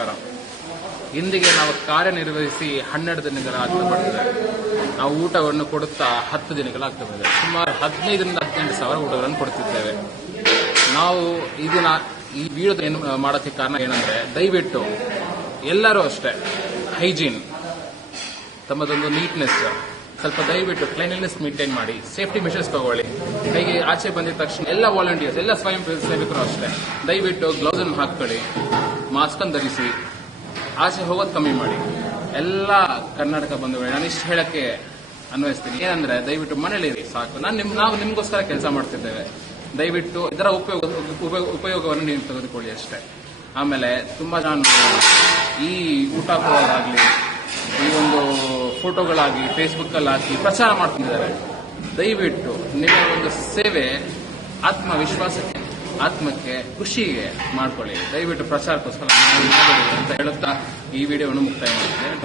ನಮಸ್ಕಾರ. ಇಂದಿಗೆ ನಾವು ಕಾರ್ಯನಿರ್ವಹಿಸಿ 12 ದಿನಗಳಾಗಲ್ಪಟ್ಟಿದೆ. ನಾವು ಊಟವನ್ನು ಕೊಡುತ್ತಾ 10 ದಿನಗಳಾಗ್ತದೆ. ಸುಮಾರು 15ರಿಂದ 18 ಸಾವಿರ ಊಟಗಳನ್ನು ಕೊಡುತ್ತಿದ್ದೇವೆ. ನಾವು ಈ ವಿಡಿಯೋ ಮಾಡೋಕ್ಕೆ ಕಾರಣ ಏನಂದ್ರೆ, ದಯವಿಟ್ಟು ಎಲ್ಲರೂ ಅಷ್ಟೇ ಹೈಜೀನ್, ತಮ್ಮದೊಂದು ನೀಟ್ನೆಸ್, ಸ್ವಲ್ಪ ದಯವಿಟ್ಟು ಕ್ಲೀನ್ಲಿನೆಸ್ ಮೇಂಟೈನ್ ಮಾಡಿ, ಸೇಫ್ಟಿ ಮೆಷರ್ಸ್ ತಗೊಳ್ಳಿ. ಕೈಗೆ ಆಚೆ ಬಂದಿದ ತಕ್ಷಣ ಎಲ್ಲ ವಾಲಂಟಿಯರ್ಸ್, ಎಲ್ಲ ಸ್ವಯಂ ಸೇವಕರು ಅಷ್ಟೇ ದಯವಿಟ್ಟು ಗ್ಲೌಸ್ ಅನ್ನು ಹಾಕೊಳ್ಳಿ, ಮಾಸ್ಕ್ ಅನ್ನು ಧರಿಸಿ, ಆಚೆ ಹೋಗೋದು ಕಮ್ಮಿ ಮಾಡಿ. ಎಲ್ಲ ಕರ್ನಾಟಕ ಬಂಧುಗಳು ನಾನು ಇಷ್ಟು ಹೇಳಕ್ಕೆ ಅನ್ವಯಿಸ್ತೀನಿ. ಏನಂದ್ರೆ, ದಯವಿಟ್ಟು ಮನೇಲಿ ಸಾಕು. ನಾವು ನಿಮ್ಗೋಸ್ಕರ ಕೆಲಸ ಮಾಡ್ತಿದ್ದೇವೆ. ದಯವಿಟ್ಟು ಇದರ ಉಪಯೋಗವನ್ನು ನೀವು ತೆಗೆದುಕೊಳ್ಳಿ ಅಷ್ಟೇ. ಆಮೇಲೆ ತುಂಬಾ ಜನ ಈ ಊಟ ಕೊಡೋದಾಗ್ಲಿ, ಈ ಒಂದು ಫೋಟೋಗಳಾಗಿ ಫೇಸ್ಬುಕ್ ಅಲ್ಲಿ ಹಾಕಿ ಪ್ರಚಾರ ಮಾಡ್ತಿದ್ದಾರೆ. ದಯವಿಟ್ಟು ನಿಮ್ಮ ಒಂದು ಸೇವೆ ಆತ್ಮವಿಶ್ವಾಸಕ್ಕೆ, ಆತ್ಮಕ್ಕೆ, ಖುಷಿಗೆ ಮಾಡ್ಕೊಳ್ಳಿ. ದಯವಿಟ್ಟು ಪ್ರಚಾರಕ್ಕೋಸ್ಕರ ಅಂತ ಹೇಳುತ್ತಾ ಈ ವಿಡಿಯೋವನ್ನು ಮುಕ್ತಾಯ ಮಾಡ್ತೇನೆ.